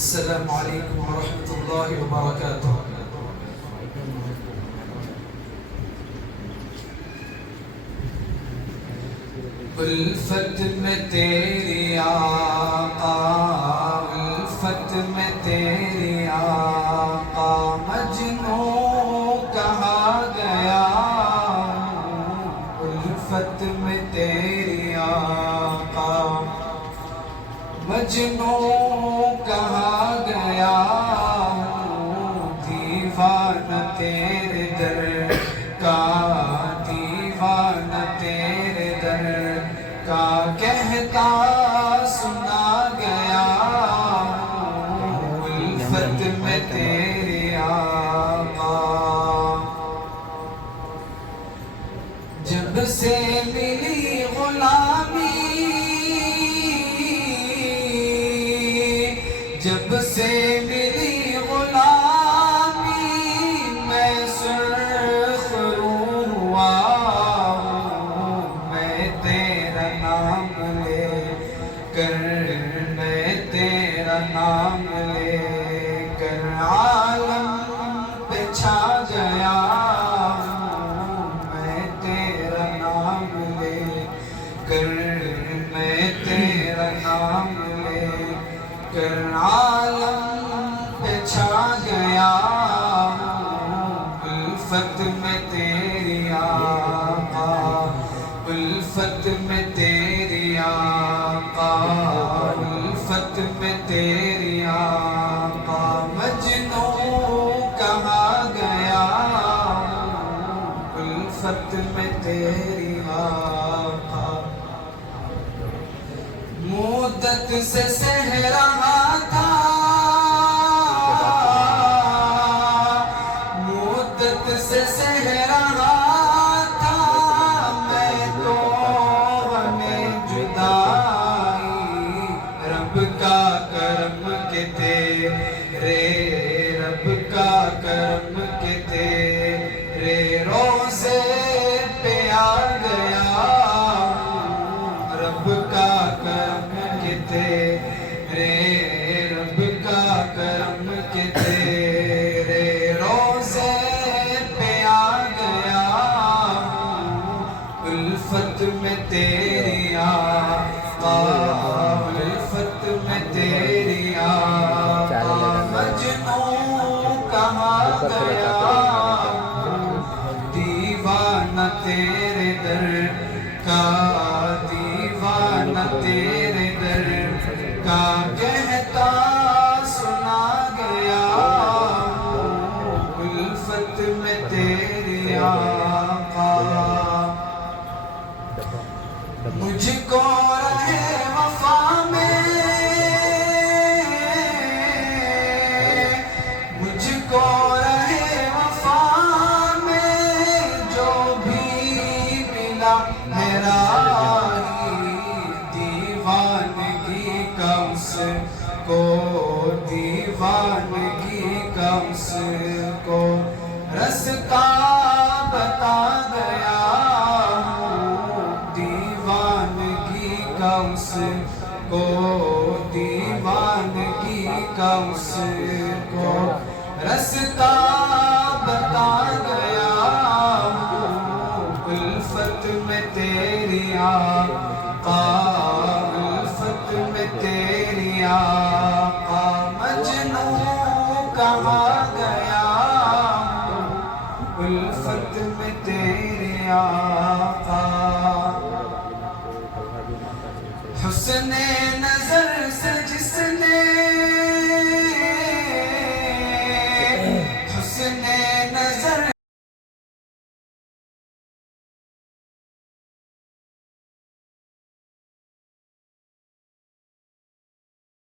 السلام عليكم ورحمة الله وبركاته. الفت میں تیری آقا، الفت میں تیری آقا، مجنوں کہا گیا الفت میں تیری آقا، مجنوں کہا گیا دیوانہ تیرے در کا، دیوانہ تیرے در کا کہتا سنا گیا الفت میں تیرے آقا. جب سے ملی غلامی، جب سے ملی غلامی، میں سرخ روح ہوا ہوں. میں تیرا نام لے کر، میں تیرا نام لے کر عالم پہ چھا گیا ہوں. میں تیرا نام لے کر، میں تیرا نام لے کر عالم پہ چھا گیا ہوں. الفت میں تیری آقا، الفت میں تیری آقا، الفت میں تیری آقا، مجنوں کہا گیا الفت میں تیری آقا. مدت سے سہ رہا تھا، مدت سے سہ رہا تھا میں تو ہمیں جدائی. رب کا کرم کے تیرے، رب کا کرم کے تیرے روزے پہ آ گیا. رب کا کرم کے تیرے، رب کا کرم کے تیرے روزے پہ آ گیا. الفت میں تیری آقا، الفت میں تیری آقا، مجنوں کہا گیا دیوانہ تیرے در کا، دیوانہ تیرے در کا کہتا سنا گیا الفت میں تیری آقا. مجھ کو رہے وفا میں، مجھ کو رہے وفا میں جو بھی ملا میرا دیوانگی کا اس کو، دیوانگی کا اس کو رستہ بتا گیا. دیوانگی کا اس کو، دیوانگی کا اس کو رستہ بتا گیا. الفت میں تیری آقا، الفت میں تیری آقا، مجنوں کہا گیا الفت میں تیری آقا. حسن نظر